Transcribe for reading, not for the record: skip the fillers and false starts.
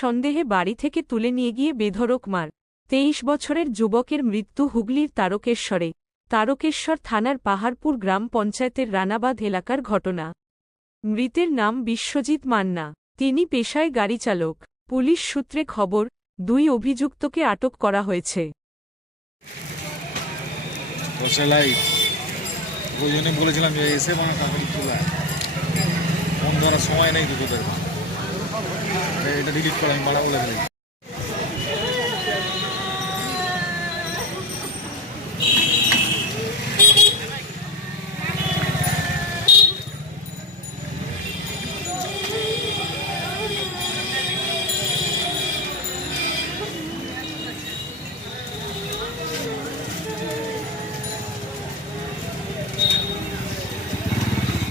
সন্দেহে বাড়ি থেকে তুলে নিয়ে গিয়ে বেধড়ক মার। 23 বছরের যুবকের মৃত্যু হুগলির তারকেশ্বরে। তারকেশ্বর থানার পাহাড়পুর গ্রাম পঞ্চায়েতের রানাবাঁধ এলাকার ঘটনা। মৃতের নাম বিশ্বজিৎ মান্না। তিনি পেশায় গাড়ি চালক। পুলিশ সূত্রে খবর, 2 অভিযুক্তকে আটক করা হয়েছে। বলেছিলাম যে এসে মানে ফোন ধরার সময় নেই দুটোদের, এটা ডিলিট করে আমি বাড়া বলে